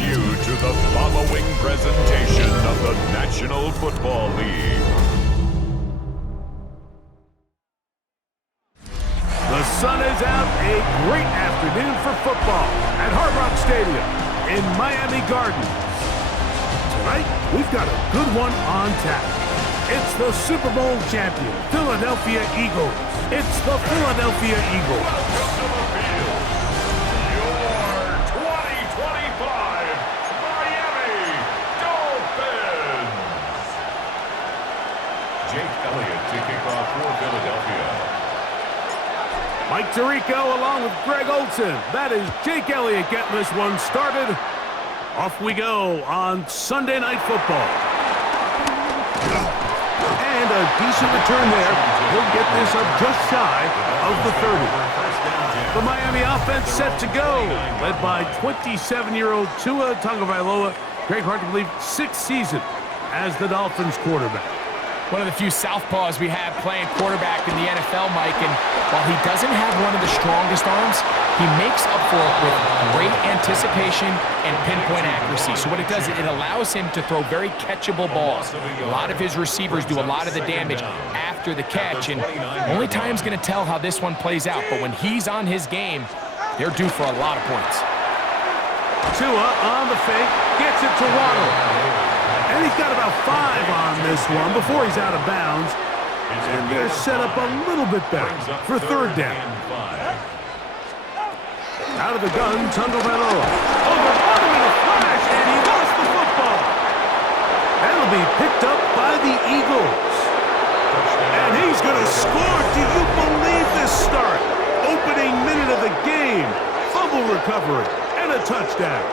brings you to the following presentation of the National Football League. The sun is out, a great afternoon for football at Hard Rock Stadium in Miami Gardens. Tonight, we've got a good one on tap. It's the Super Bowl champion, Philadelphia Eagles. It's the Philadelphia Eagles. Welcome to the field, your 2025 Miami Dolphins. Jake Elliott to kick off for Philadelphia. Mike Tirico along with Greg Olsen. That is Jake Elliott getting this one started. Off we go on Sunday Night Football. And a decent return there. He'll get this up just shy of the 30. The Miami offense set to go, led by 27-year-old Tua Tagovailoa. Greg, hard to believe, 6th season as the Dolphins quarterback. One of the few southpaws we have playing quarterback in the NFL, Mike, and while he doesn't have one of the strongest arms, he makes up for it with great anticipation and pinpoint accuracy. So what it does, it allows him to throw very catchable balls. A lot of his receivers do a lot of the damage after the catch, and only time's going to tell how this one plays out. But when he's on his game, they're due for a lot of points. Tua on the fake, gets it to Waddle. And he's got about 5 on this one before he's out of bounds. And they're set up a little bit better for 3rd down. Out of the gun, Tagovailoa. Oh, the bottom in a flash, and he lost the football. That'll be picked up by the Eagles. And he's going to score. Do you believe this start? Opening minute of the game. Fumble recovery and a touchdown.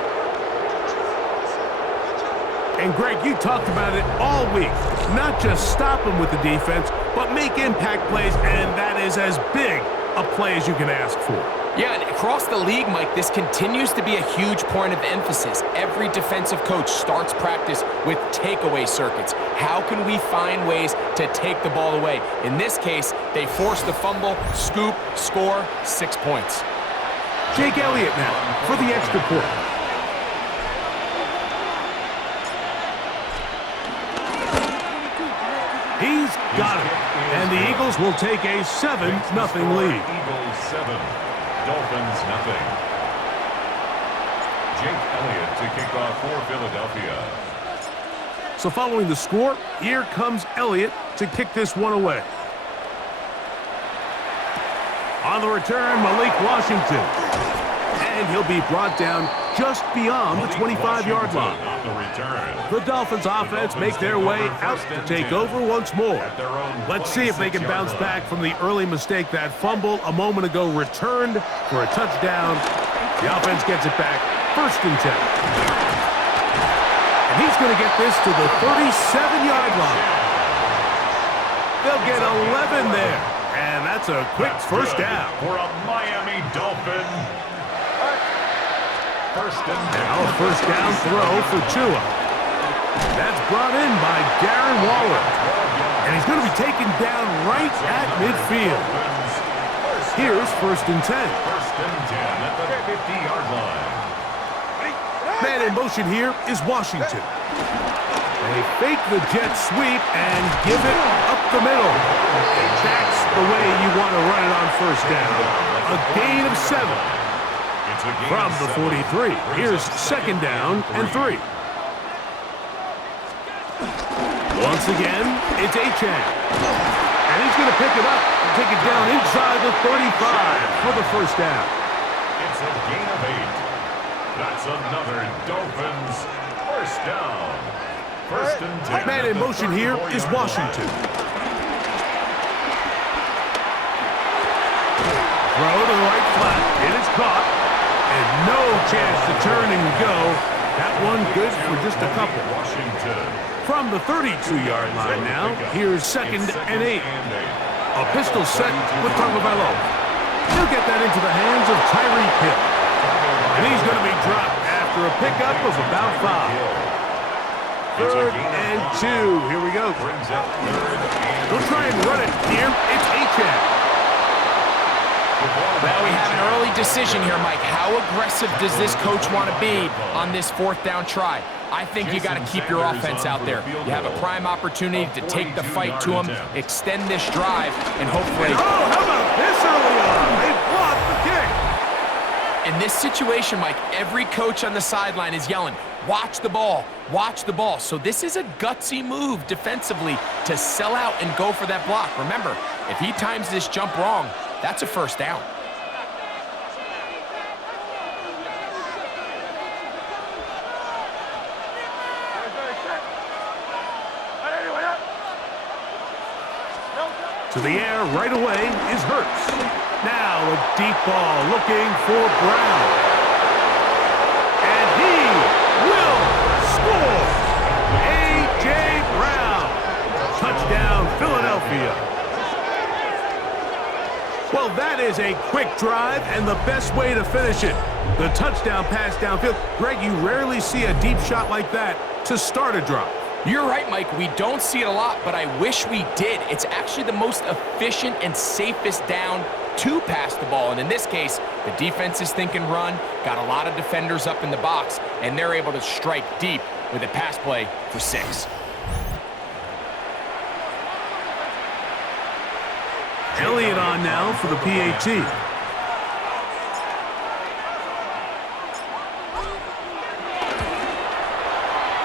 And Greg, you talked about it all week. Not just stop him with the defense, but make impact plays, and that is as big a play as you can ask for. Yeah, and across the league, Mike, this continues to be a huge point of emphasis. Every defensive coach starts practice with takeaway circuits. How can we find ways to take the ball away? In this case, they force the fumble, scoop, score, 6 points. Jake Elliott now for the extra point. He's got it. And the Eagles will take a 7-0 lead. Eagles 7, Dolphins 0. Jake Elliott to kick off for Philadelphia. So following the score, here comes Elliott to kick this one away. On the return, Malik Washington. And he'll be brought down just beyond the 25-yard line. On the return. The Dolphins offense make their way out to take over once more. Let's see if they can bounce back from the early mistake. That fumble a moment ago returned for a touchdown. The offense gets it back, 1st and 10. And he's going to get this to the 37-yard line. They'll get 11 there. And that's a quick 1st down. For a Miami Dolphin. 1st and 10. Now a 1st down throw for Tua. That's brought in by Darren Waller. And he's going to be taken down right at midfield. Here's 1st and 10. 1st and 10 at the 50-yard line. Man in motion here is Washington. They fake the jet sweep and give it up the middle. And that's the way you want to run it on 1st down. A gain of 7. From the 43, here's 2nd down and 3. Once again, it's Achane. And he's going to pick it up and take it down inside the 35 for the 1st down. It's a gain of 8. That's another Dolphins 1st down. 1st and 10. Man in motion here is Washington. Throw to the right flat. It is caught. And no chance to turn and go. That one good for just a couple. Washington. From the 32-yard line now, here's 2nd and 8. A pistol set with Tagovailoa. He'll get that into the hands of Tyreek Hill. And he's going to be dropped after a pickup of about 5. 3rd and 2. Here we go. They'll try and run it here. It's Achane. Well, we have an early decision here, Mike. How aggressive does this coach want to be on this fourth down try? I think you got to keep your offense out there. You have a prime opportunity to take the fight to them, extend this drive, and hopefully... Oh, how about this early on? They blocked the kick. In this situation, Mike, every coach on the sideline is yelling, watch the ball, watch the ball. So this is a gutsy move defensively to sell out and go for that block. Remember, if he times this jump wrong, that's a first down. To the air right away is Hurts. Now a deep ball looking for Brown. And he will score. A.J. Brown. Touchdown, Philadelphia. Well, that is a quick drive and the best way to finish it. The touchdown pass downfield. Greg, you rarely see a deep shot like that to start a drive. You're right, Mike. We don't see it a lot, but I wish we did. It's actually the most efficient and safest down to pass the ball. And in this case, the defense is thinking run, got a lot of defenders up in the box, and they're able to strike deep with a pass play for 6. Elliott on now for the PAT.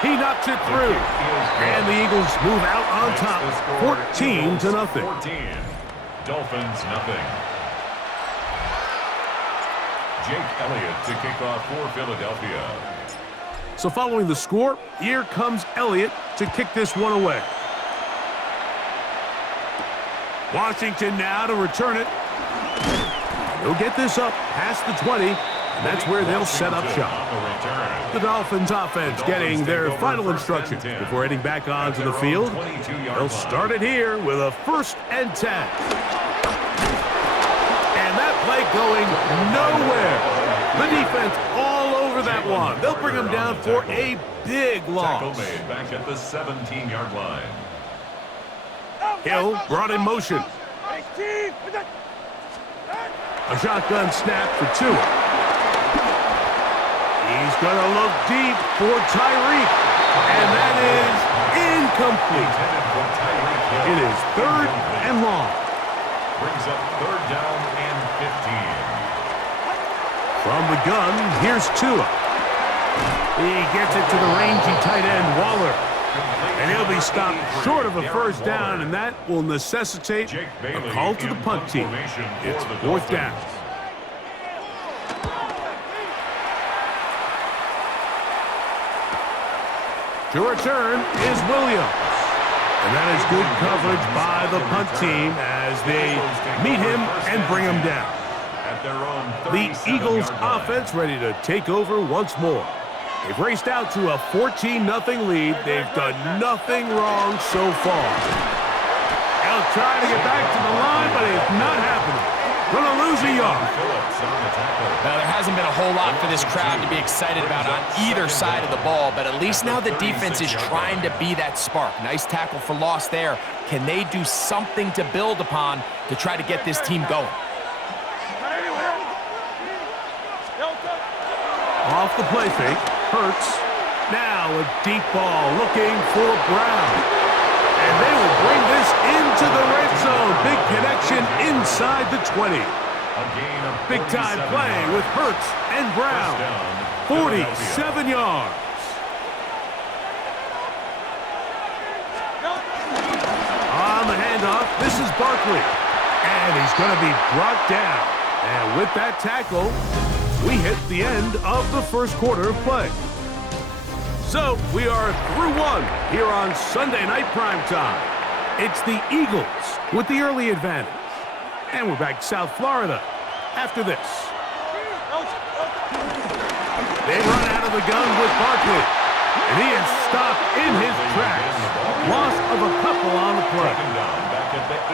He knocks it through. And the Eagles move out on top, 14-0. 14. Dolphins, nothing. Jake Elliott to kick off for Philadelphia. So following the score, here comes Elliott to kick this one away. Washington now to return it. He'll get this up past the 20, and that's where they'll set up shop. The Dolphins offense getting their final instructions before heading back onto the field. They'll start it here with a 1st and 10. And that play going nowhere. The defense all over that one. They'll bring them down for a big loss. Tackle made back at the 17-yard line. Hill brought in motion. A shotgun snap for 2. He's going to look deep for Tyreek. And that is incomplete. It is 3rd and long. Brings up 3rd down and 15. From the gun, here's Tua. He gets it to the rangy tight end, Waller. And he'll be stopped short of a 1st down, and that will necessitate a call to the punt team. It's 4th down. To return is Williams. And that is good coverage by the punt team as they meet him and bring him down. The Eagles offense ready to take over once more. They've raced out to a 14-0 lead. They've done nothing wrong so far. They'll try to get back to the line, but it's not happening. Gonna lose a yard. Now, there hasn't been a whole lot for this crowd to be excited about on either side of the ball, but at least now the defense is trying to be that spark. Nice tackle for loss there. Can they do something to build upon to try to get this team going? Off the play fake, Hurts. Now a deep ball looking for Brown. And they will bring this into the red zone. Big connection inside the 20. Big time play with Hurts and Brown. 47 yards. On the handoff, this is Barkley. And he's going to be brought down. And with that tackle, we hit the end of the 1st quarter of play. So we are through 1 here on Sunday Night Primetime. It's the Eagles with the early advantage. And we're back to South Florida after this. They run out of the gun with Barkley. And he is stopped in his tracks. Loss of a couple on the play.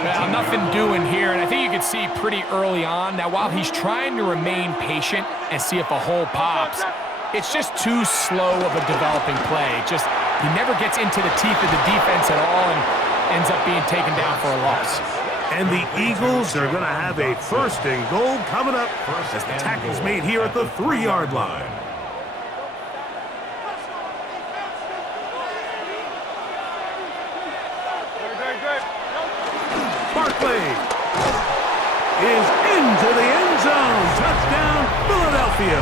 Well, nothing doing here, and I think you can see pretty early on. Now, while he's trying to remain patient and see if a hole pops, it's just too slow of a developing play. He never gets into the teeth of the defense at all and ends up being taken down for a loss. And the Eagles are going to have a first and goal coming up as the tackle's made here at the 3-yard line. Barkley is into the end zone. Touchdown, Philadelphia.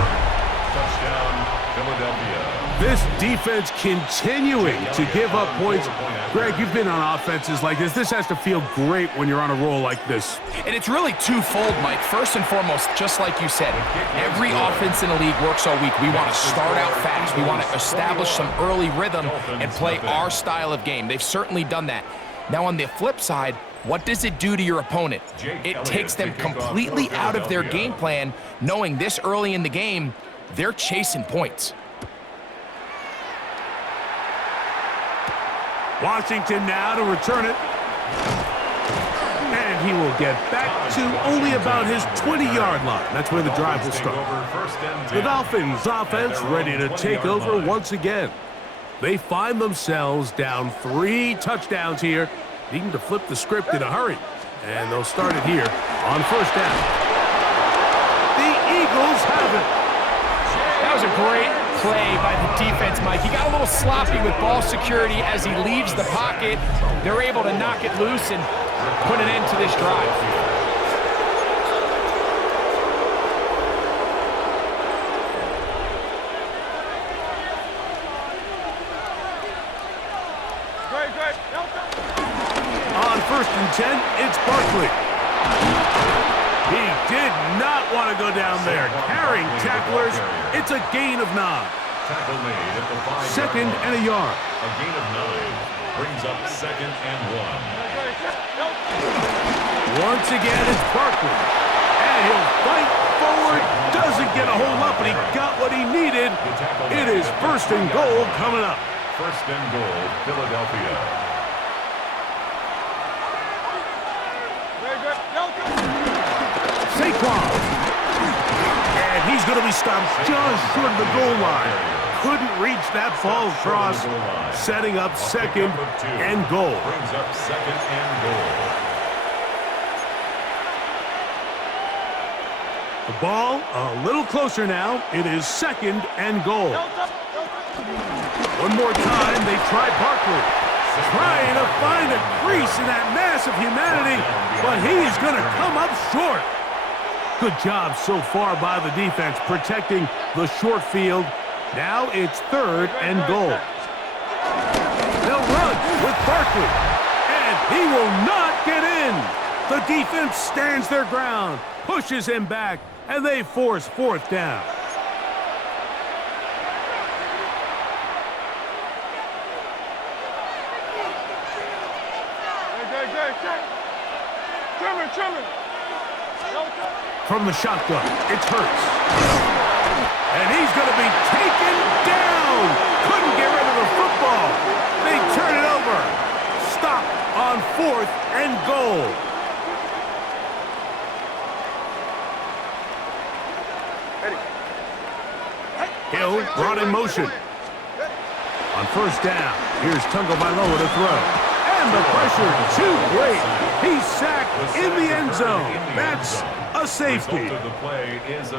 Touchdown, Philadelphia. This defense continuing to give up points. Greg, you've been on offenses like this. This has to feel great when you're on a roll like this. And it's really twofold, Mike. First and foremost, just like you said, every offense in the league works all week. We want to start out fast. We want to establish some early rhythm and play our style of game. They've certainly done that. Now, on the flip side, what does it do to your opponent? It takes them completely out of their game plan, knowing this early in the game, they're chasing points. Washington now to return it. And he will get back to only about his 20-yard line. That's where the drive will start. The Dolphins offense ready to take over once again. They find themselves down 3 touchdowns here, needing to flip the script in a hurry. And they'll start it here on first down. The Eagles have it. That was a great play by the defense, Mike. He got a little sloppy with ball security as he leaves the pocket. They're able to knock it loose and put an end to this drive. On first and 10, it's Barkley. He did not want to go down there. Carrying tacklers, it's a gain of 9. Tackle made at the 5-yard Second line. and a yard. A gain of 9 brings up second and 1. Once again, it's Barkley. And he'll fight forward. Doesn't get a hold up, but he got what he needed. It is first and goal coming up. First and goal, Philadelphia. Saquon. And he's going to be stopped just short of the goal line. Couldn't reach that ball across, setting up second and goal. Brings up second and goal. The ball a little closer now. It is second and goal. One more time, they try Barkley. Trying to find a crease in that mass of humanity, but he is going to come up short. Good job so far by the defense protecting the short field. Now it's third and goal. They'll run with Barkley, and he will not get in. The defense stands their ground, pushes him back, and they force fourth down. From the shotgun, it's Hurts. And he's going to be taken down. Couldn't get rid of the football. They turn it over. Stop on fourth and goal. Hill brought in motion. On first down, here's Tagovailoa to throw. And the pressure too great. He's sacked in the end zone. That's a safety.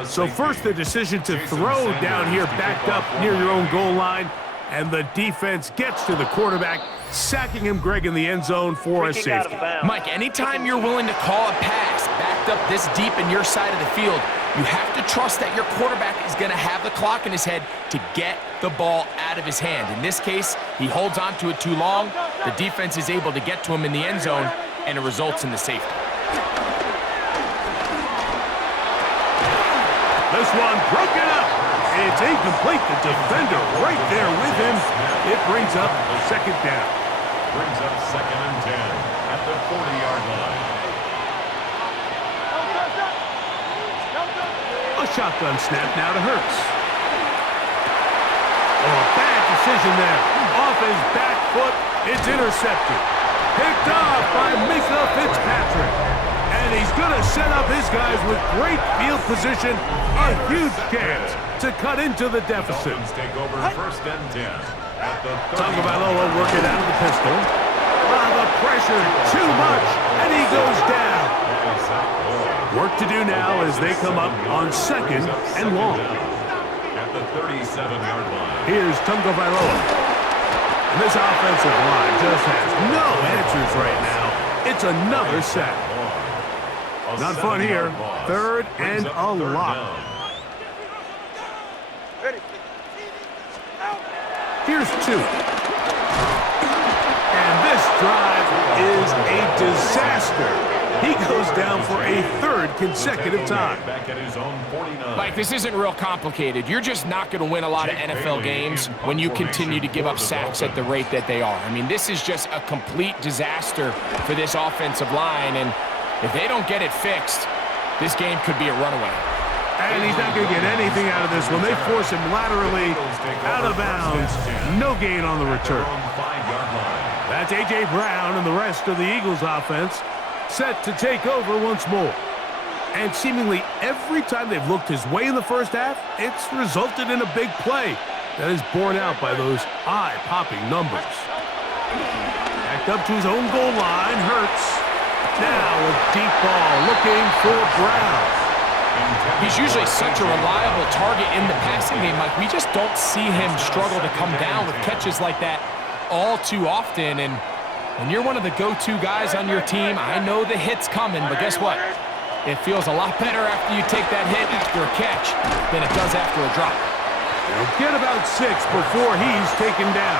So first the decision to throw down here backed up near your own goal line. And the defense gets to the quarterback, sacking him, Greg, in the end zone for a safety. Mike, anytime you're willing to call a pass backed up this deep in your side of the field, you have to trust that your quarterback is going to have the clock in his head to get the ball out of his hand. In this case, he holds on to it too long. The defense is able to get to him in the end zone, and it results in the safety. This one broken up. It's incomplete. The defender right there with him. It brings up second down. Brings up second and 10 at the 40-yard line. A shotgun snap now to Hurts. Oh, bad decision there. Off his back foot, it's intercepted. Picked off by Mika Fitzpatrick. And he's going to set up his guys with great field position. A huge chance to cut into the deficit. Dolphins take over first and 10 at the 30. Tagovailoa working out of the pistol. The pressure too much, and he goes down. Work to do now as they come up on 2nd and long. At the 37-yard line. Here's Tagovailoa. And this offensive line just has no answers right now. It's another sack. Not fun here. 3rd and a lot. Here's 2. And this drive is a disaster. He goes down for a 3rd consecutive time. Mike, this isn't real complicated. You're just not going to win a lot of NFL games when you continue to give up sacks at the rate that they are. I mean, this is just a complete disaster for this offensive line, and if they don't get it fixed, this game could be a runaway. And he's not going to get anything out of this one. They force him laterally out of bounds. No gain on the return. That's A.J. Brown and the rest of the Eagles offense set to take over once more. And seemingly every time they've looked his way in the first half, it's resulted in a big play that is borne out by those eye-popping numbers. Backed up to his own goal line, Hurts. Now a deep ball looking for Brown. He's usually such a reliable target in the passing game. Like, we just don't see him struggle to come down with catches like that all too often. And when you're one of the go-to guys on your team, I know the hit's coming, but guess what? It feels a lot better after you take that hit after a catch than it does after a drop. He'll get about 6 before he's taken down.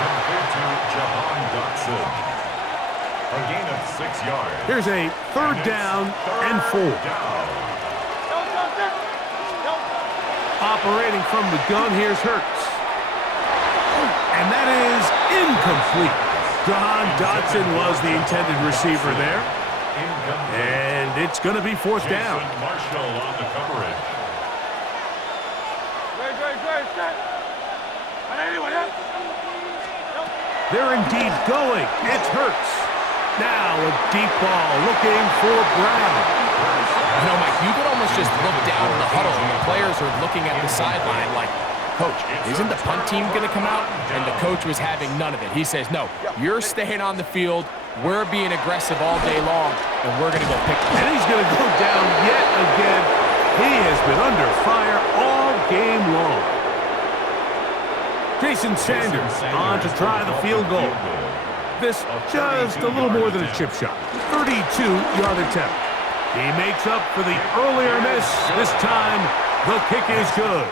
A gain of 6 yards. Here's a 3rd down and 4. Operating from the gun, here's Hurts. And that is incomplete. Jahan Dotson was the intended receiver there. And it's going to be 4th down. Marshall on the coverage. They're indeed going. It's Hurts. Now a deep ball looking for Brown. You know, Mike, you could almost just look down in the huddle and the players are looking at the sideline like, Coach, isn't the punt team going to come out? And the coach was having none of it. He says, no, you're staying on the field. We're being aggressive all day long, and we're going to go pick them. And he's going to go down yet again. He has been under fire all game long. Jason Sanders on to try the field goal. This just a little more than a chip shot. 32-yard attempt. He makes up for the earlier miss. This time, the kick is good.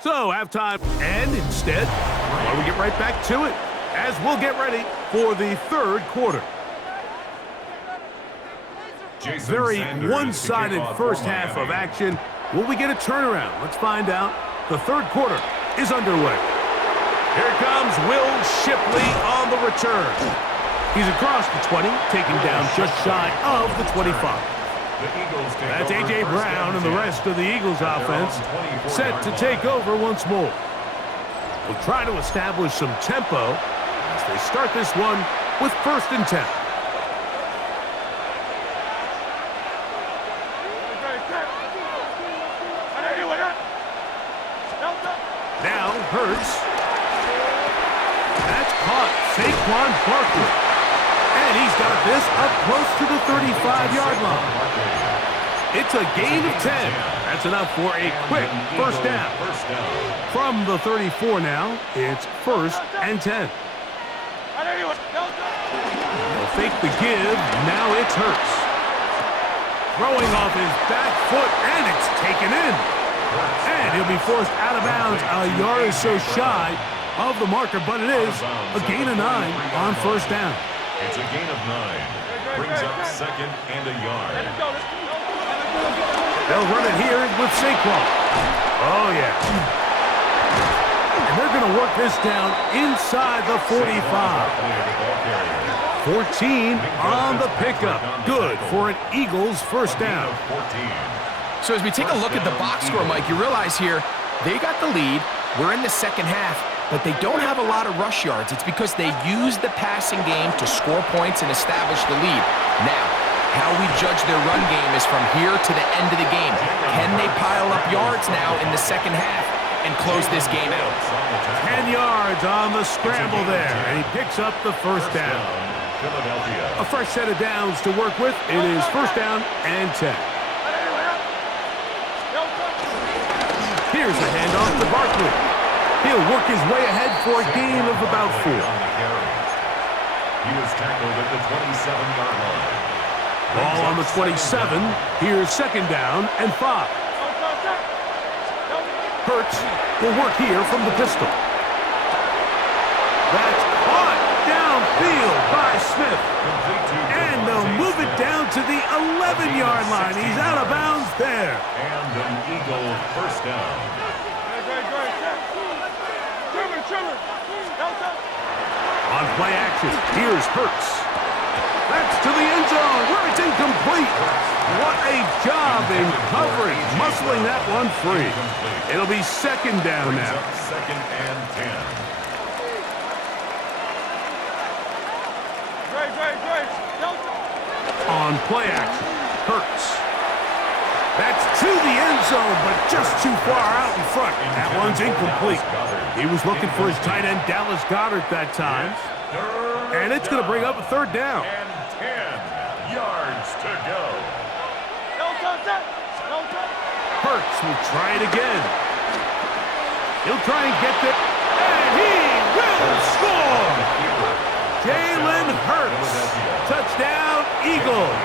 So, halftime, and instead, well, we get right back to it as we'll get ready for the 3rd quarter. Very one-sided first half of action. Will we get a turnaround? Let's find out. The 3rd quarter is underway. Here comes Will Shipley on the return. He's across the 20, taking down just shy of the 25. That's A.J. Brown and the rest of the Eagles offense set to take over once more. We'll try to establish some tempo as they start this one with 1st and 10. Now Hurts. That's caught. Saquon Barkley. And he's got this up close to the 35-yard line. It's a gain of 10. That's enough for a quick 1st down. From the 34 now, it's 1st and 10. They'll fake the give. Now it's Hurts. Throwing off his back foot, and it's taken in. And he'll be forced out of bounds a yard or so shy of the marker, but it is a gain of 9 on 1st down. It's a gain of 9. Brings up 2nd and a yard. They'll run it here with Saquon. Oh, yeah. And they're going to work this down inside the 45. 14 on the pickup. Good for an Eagles 1st down. So as we take a look at the box score, Mike, you realize here they got the lead. We're in the 2nd half, but they don't have a lot of rush yards. It's because they use the passing game to score points and establish the lead. Now, how we judge their run game is from here to the end of the game. Can they pile up yards now in the 2nd half and close this game out? 10 yards on the scramble there, and he picks up the 1st down. Philadelphia. A fresh set of downs to work with. It is first down and 10. Here's a handoff to Barkley. He'll work his way ahead for a gain of about 4. He was tackled at the 27-yard line. Ball on the 27. Here's second down and 5. Hurts will work here from the pistol. That's caught downfield by Smith. And they'll move it down to the 11-yard line. He's out of bounds there. And an Eagle first down. On play action, here's Hurts. That's to the end zone where it's incomplete. What a job in coverage, muscling that one free. It'll be second down now. Second and 10. On play action, Hurts. That's to the end zone, but just too far out in front. That one's incomplete. He was looking for his tight end, Dallas Goedert, that time. And it's going to bring up a third down. And 10 yards to go. Hurts will try it again. He'll try and get it, and he will score! Jalen Hurts, touchdown Eagles.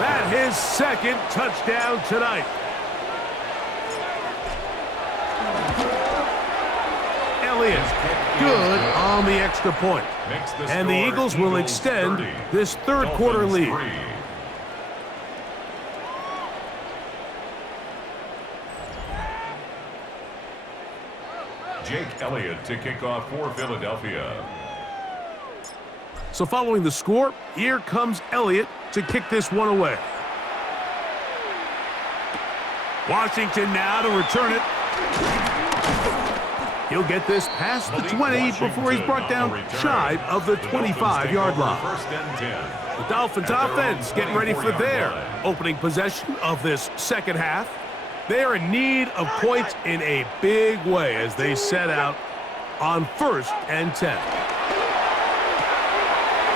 That his second touchdown tonight. Elliott, good on the extra point. And the Eagles will extend this third quarter lead. Jake Elliott to kick off for Philadelphia. So following the score, here comes Elliott to kick this one away. Washington now to return it. He'll get this past the 20 before he's brought down shy of the 25-yard line. First and 10. The Dolphins offense getting ready for their opening possession of this second half. They are in need of points in a big way as they set out on first and 10.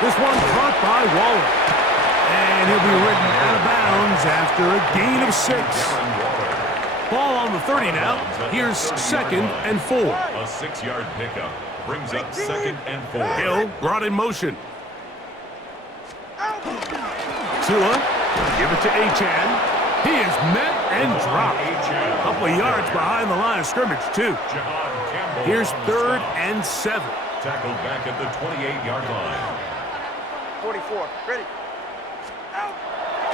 This one caught by Waller. And he'll be ridden out of bounds after a gain of 6. Ball on the 30 now. Here's second and 4. A 6-yard pickup brings up second and 4. Hill brought in motion. Tua, give it to Achan. He is met and dropped. A couple of yards behind the line of scrimmage, too. Here's third and 7. Tackled back at the 28-yard line. 44, ready.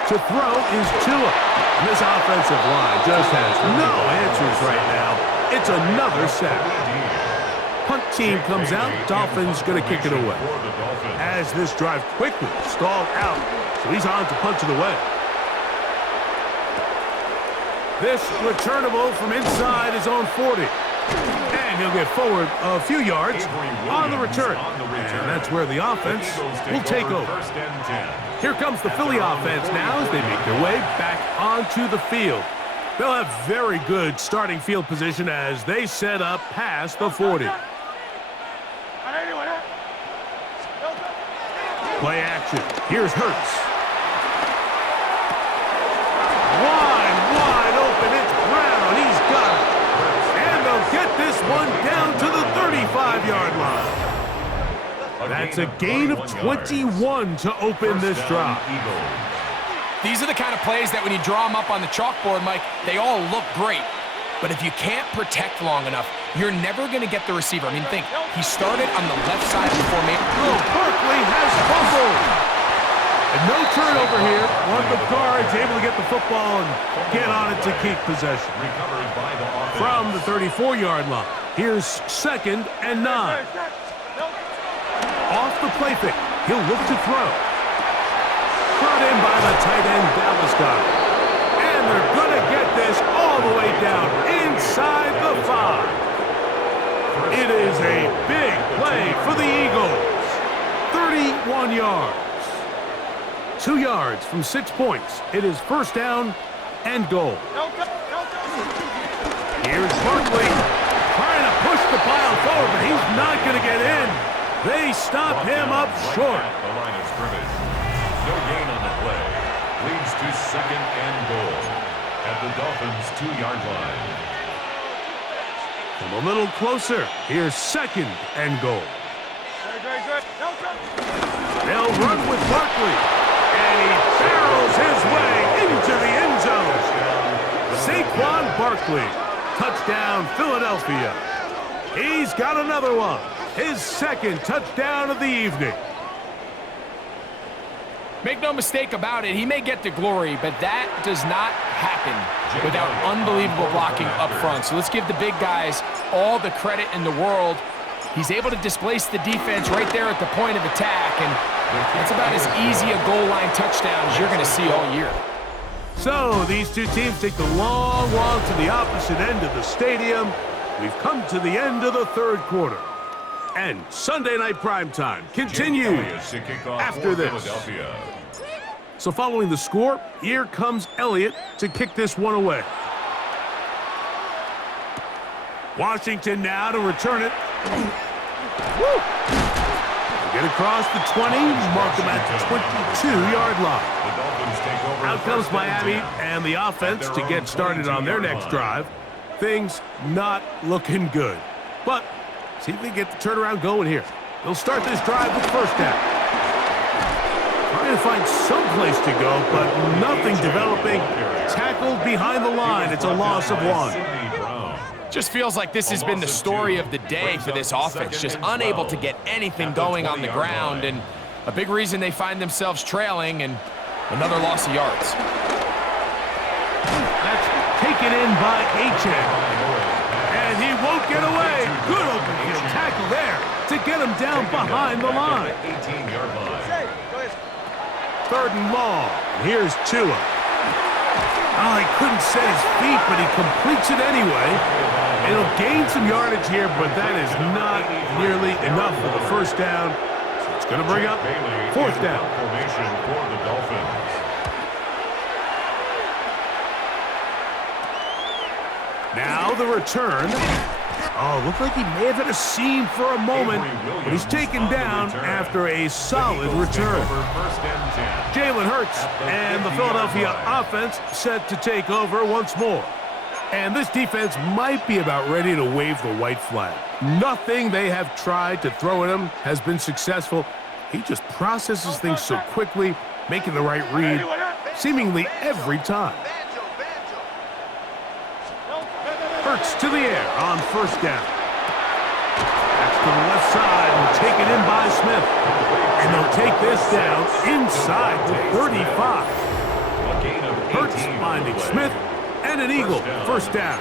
To throw is Tua. And this offensive line just has no answers right now. It's another sack. Punt team comes out. Dolphins going to kick it away. As this drive quickly stalled out. So he's on to punt it away. This returnable from inside his own 40. And he'll get forward a few yards on the return. And that's where the offense will take over. Here comes the Philly offense now as they make their way back onto the field. They'll have very good starting field position as they set up past the 40. Play action. Here's Hurts. Wide open. It's Brown. He's got it. And they'll get this one down to the 35-yard line. That's a gain of 21 to open this drive. These are the kind of plays that when you draw them up on the chalkboard, Mike, they all look great. But if you can't protect long enough, you're never going to get the receiver. I mean, think, he started on the left side of the formation. Oh, Barkley has fumbled. And no turnover here. One of the guards able to get the football and get on it to keep possession. From the 34-yard line, here's second and 9. Off the play fake, he'll look to throw. Brought in by the tight end, Dallas Goedert. And they're going to get this all the way down inside the 5. It is a big play for the Eagles. 31 yards. 2 yards from 6 points. It is first down and goal. Here's Barkley trying to push the pile forward, but he's not going to get in. They stop him up short. At the line of scrimmage. No gain on the play. Leads to second and goal at the Dolphins' 2-yard line. From a little closer, here's second and goal. They'll run with Barkley, and he barrels his way into the end zone. Saquon Barkley, touchdown Philadelphia. He's got another one, his second touchdown of the evening. Make no mistake about it, he may get the glory, but that does not happen without unbelievable blocking up front. So let's give the big guys all the credit in the world. He's able to displace the defense right there at the point of attack, and that's about as easy a goal line touchdown as you're going to see all year. So these two teams take the long walk to the opposite end of the stadium. We've come to the end of the third quarter. And Sunday Night Primetime continues after this. So following the score, here comes Elliott to kick this one away. Washington now to return it. Woo! Get across the 20, mark them at the 22-yard line. Out comes Miami and the offense to get started on their next drive. Things not looking good. But see if they get the turnaround going here. They'll start this drive with first down. Trying to find some place to go, but nothing developing. Tackled behind the line. It's a loss of 1. Just feels like this has been the story of the day for this offense. Just unable to get anything going on the ground, and a big reason they find themselves trailing, and another loss of yards. That's taken in by H.N. And he won't get away. Good open field tackle there to get him down behind the line. 18-yard line. Third and long. Here's Tua. Oh, he couldn't set his feet, but he completes it anyway. It'll gain some yardage here, but that is not nearly enough for the first down. So it's going to bring up fourth down. Formation for the Dolphins. Now the return. Oh, looked like he may have hit a seam for a moment, but he's taken down after a solid return. Jalen Hurts and the Philadelphia offense set to take over once more. And this defense might be about ready to wave the white flag. Nothing they have tried to throw at him has been successful. He just processes things so quickly, making the right read seemingly every time. Hurts to the air on first down. That's to the left side and taken in by Smith. And they'll take this down inside the 35. Hurts finding Smith and an Eagle. First down.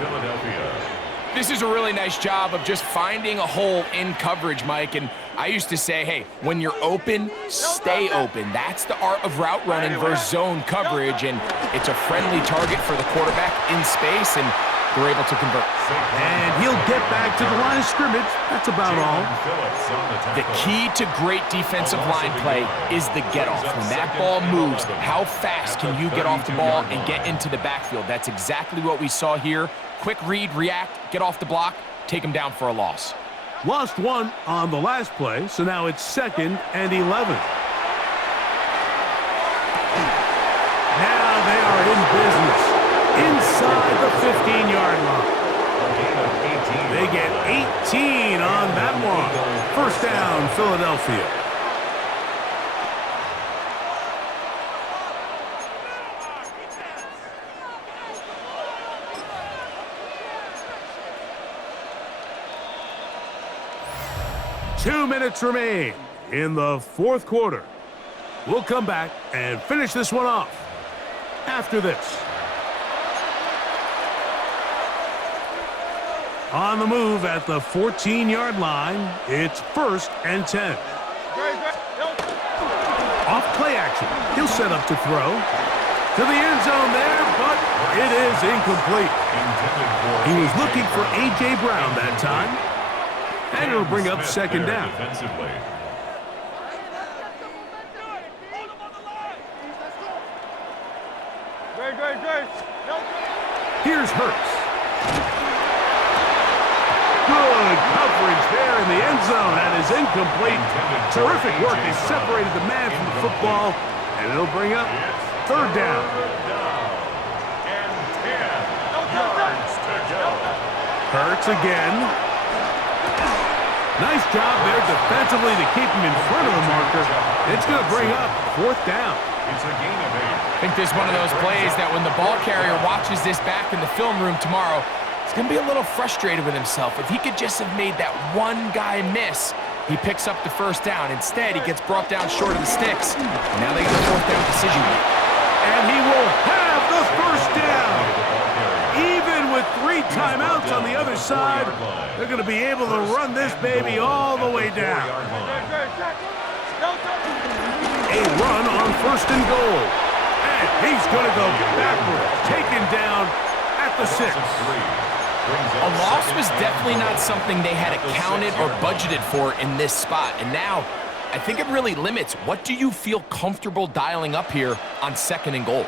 This is a really nice job of just finding a hole in coverage, Mike. And I used to say, hey, when you're open, stay open. That's the art of route running versus zone coverage. And it's a friendly target for the quarterback in space, and they're able to convert. And he'll get back to the line of scrimmage. That's about all. The key to great defensive line play is the get-off. When that ball moves, how fast can you get off the ball and get into the backfield? That's exactly what we saw here. Quick read, react, get off the block, take him down for a loss. Lost one on the last play, so now it's 2nd and 11. Now they are in business inside the 15-yard line. They get 18 on that one. First down, Philadelphia. Two minutes remain in the fourth quarter. We'll come back and finish this one off after this. On the move at the 14-yard line, it's 1st and 10. Off play action. He'll set up to throw. To the end zone there, but it is incomplete. He was looking for A.J. Brown that time. And it'll bring up 2nd down. Here's Hurts. Good coverage there in the end zone. That is incomplete. Terrific work. They separated the man from the football, and it'll bring up third down. And 10 yards to go. Hurts again. Nice job there defensively to keep him in front of the marker. It's going to bring up fourth down. It's a gain of 8. I think there's one of those plays that when the ball carrier watches this back in the film room tomorrow, he's going to be a little frustrated with himself. If he could just have made that one guy miss, he picks up the first down. Instead, he gets brought down short of the sticks. Now they get the fourth down decision. And he will have the first down. Even with 3 timeouts on the other side, they're going to be able to run this baby all the way down. A run on first and goal. And he's going to go backwards, taken down at the 6. A loss was definitely not something they had accounted or budgeted for in this spot. And now, I think it really limits what do you feel comfortable dialing up here on second and goal.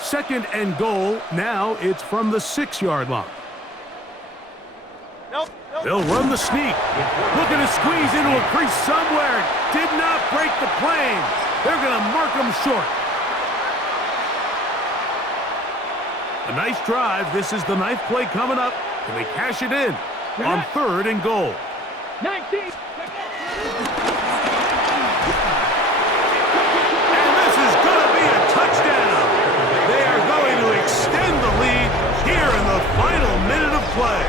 Second and goal. Now it's from the 6-yard line. They'll run the sneak. Looking to squeeze into a crease somewhere. Did not break the plane. They're going to mark him short. A nice drive. This is the 9th play coming up. Can they cash it in on third and goal? 19. And this is going to be a touchdown. They are going to extend the lead here in the final minute of play.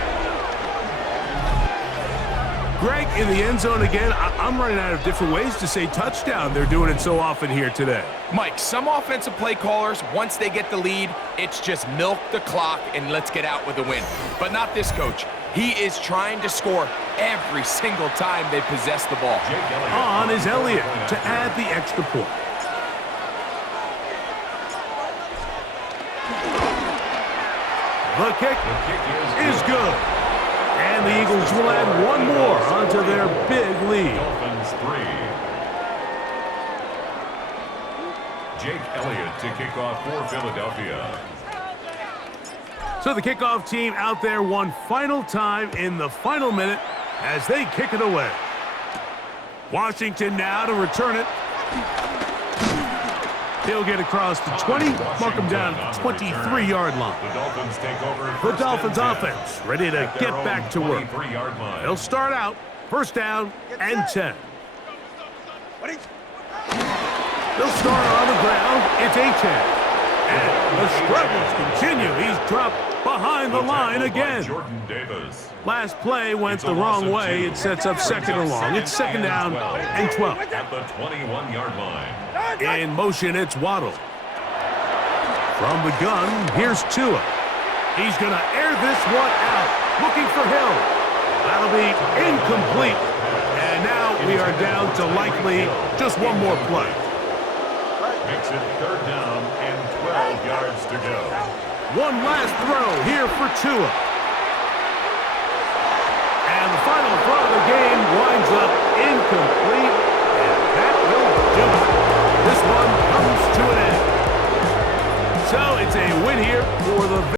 Greg in the end zone again. I'm running out of different ways to say touchdown. They're doing it so often here today. Mike, some offensive play callers, once they get the lead, it's just milk the clock and let's get out with a win. But not this coach. He is trying to score every single time they possess the ball. On is Elliott to add the extra point. The kick is good. And the Eagles will add one more onto their big lead. Dolphins 3. Jake Elliott to kick off for Philadelphia. So the kickoff team out there one final time in the final minute as they kick it away. Washington now to return it. He'll get across the 20, mark him down at the 23-yard line. The Dolphins take over. The Dolphins offense ready to get back to work. They'll start out first down and 10. They'll start on the ground. It's A-10. And the struggles continue. He's dropped behind the line again. Last play went the wrong way. It sets up second and long. It's second down and 12. At the 21-yard line. In motion, it's Waddle. From the gun, here's Tua. He's going to air this one out. Looking for Hill. That'll be incomplete. And now we are down to likely just one more play. Makes it third down and 12 yards to go. One last throw here for Tua. And the final throw of the game winds up incomplete.